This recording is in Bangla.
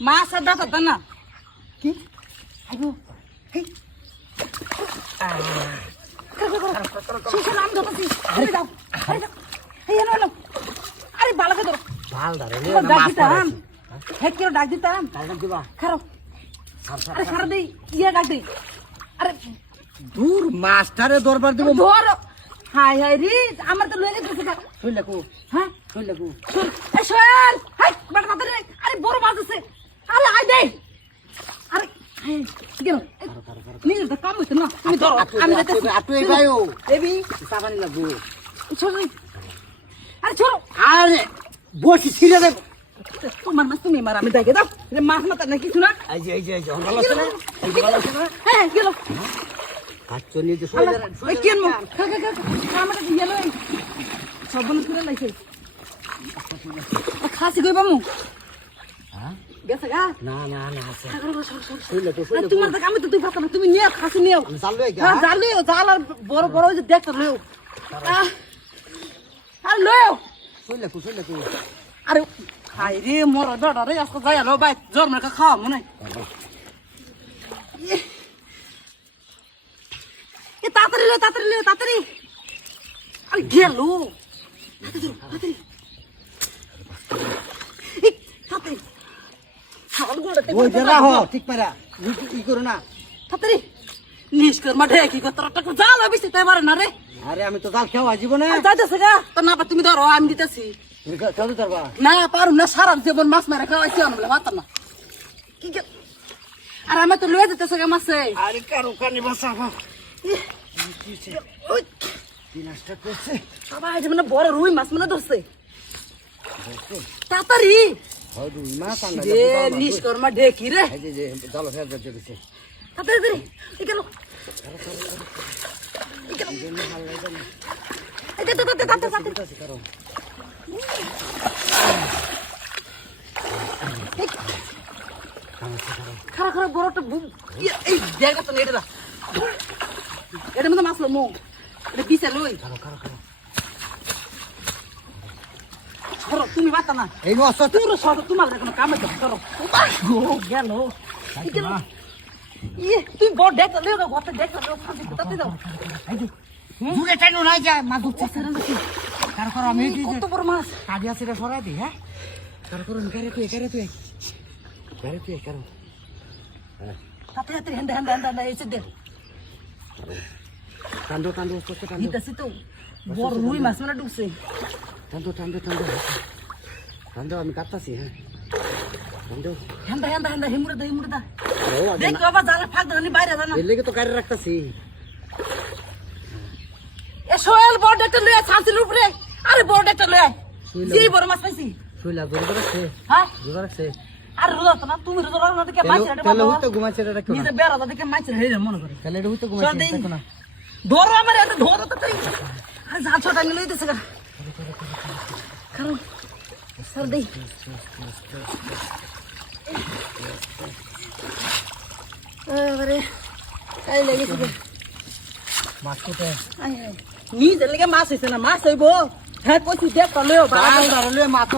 মাছ আর দাঁত না কি আইগো হেই নাম ধরছি আরে দাও আরে দাও এই এলো আরে বালাকে ধরো ভাল ধরে ডাক দিতাম হেড কেউ ডাক দিতাম ডাক দিবা খারো আরে খারো দেই ইয়া ডাক দেই আরে দূর মাস্টারে দরবার দিব ধর হাই হাই রে আমার তো লয়ে গেছে শুনলে কো হ্যাঁ শুনলে কো এই সোহেল হাই বাটা বাটা রে আরে বড় মাছ আছে আরে আই দে আরে গেল নিজের তো কাম হইতো না তুমি ধরো আমি যাইতেছি আটু এই গায়ো দেবী সাবানি লাগবো ছোড়ো আরে ছোড়ো আরে বসি ছিড়ে দেব তোমার মাছ তুমি মার আমি দেখে দাও রে মাছ মাথা না কিছু না এই যে ভালো আছে না এই যে ভালো আছে না হ্যাঁ গেল হাত চলিয়ে যে শুয়ে যান এই কেন মো আমাকে দিয়ে লই সব বন্ধ করে লাইছে খাসি কইবা মু হ্যাঁ গেছে গা না আছে সর শুইলে তো তোমার দেখ আমি তো তুই পাতা না তুমি নিয়ে খাসি নিও আমি চালু হই হ্যাঁ জালিও জাল আর বড় বড় যে দেখতে লইও আর লইও শুইলে কো আরে হাই রে মোর ডডা রে আজকে যাই আলো বাই জোর মার খাওয়া মনে এ তাড়াতাড়ি আরে গেল তাড়াতাড়ি ওই যে রাহো ঠিক পারা ই করো না তাড়াতাড়ি নিষ্কর মাঠে কি করতে টাকা জাল হইছে তাই পারে না রে আরে আমি তো জাল খাওয়া জীবনে যাইতেছে গা তো না তুমি ধরো আমি দিতেছি কাজু করবা না পারু না সারা জীবন মাছ মারা খাওয়াইছি অনবলে মাতার না কি আর আমি তো লয়ে যেতেছে গা মাছে আরে কারো কানি বাঁচাবো কি নষ্ট করছে বাবা এই যে মানে বড় রুই মাছ মানে ধরছে তাড়াতাড়ি হয়তো মাছ আনলা রে নিষ্কর মা ঢেকি রে এই যে জাল ফের দিতে দিছে তাড়াতাড়ি এই গেল কারো খারাপ বড়টা এই জায়গা তো এটা এটার মধ্যে মাছ মো এটা পিছে লই ধরো তুমি বাতা না এই মাছ তোর সব তোমার কোনো কামে তো ধরো গেল ইয়ে তুই বড় দেখতে লই গো ঘরতে দেখতে লই ফাঁসি তাতে দাও এই যে দূরে টাইনো নাই যায় মাছ উঠছে কারো আমি কত বড় মাছ কাজিয়া সেটা সরাই দি হ্যাঁ কারো কারে তুই কারো তাতে হেন্দা এসে দে কান্দো কষ্ট কান্দো নিতেছি তো বড় রুই মাছ মানে ঢুকছে কান্দো আমি কাটতাছি হ্যাঁ কান্দো হেন্দা হিমুড়ে দা দেখ বাবা জালে ফাঁক দাও নি বাইরে জানা এর লেগে তো গাড়ি রাখতাছি এ সোহেল বড় একটা লয়ে ছাঁচির উপরে আরে বড় একটা লয়ে জি বড় মাছ পাইছি শুইলা জোরে রাখছে হ্যাঁ জোরে রাখছে আর রোজা তো না তুমি রোজা না দেখে মাছ রেডে তাহলে হইতো ঘুমাচ্ছে এটা রাখো নিজে বেরা দেখে মাছ রেডে মনে করে তাহলে এটা হইতো ঘুমাচ্ছে দেখো না ধরো আমার এত ধরো তো তুই আরে যা ছোট আমি লইতেছে গা কারণ সর দেই আরে আই লেগেছে মাছ কোটে নিজের লেগে মাছ হইছে না মাছ হইব হ্যাঁ কইছি দেখ তো লইও মাছ ধরলে মাছ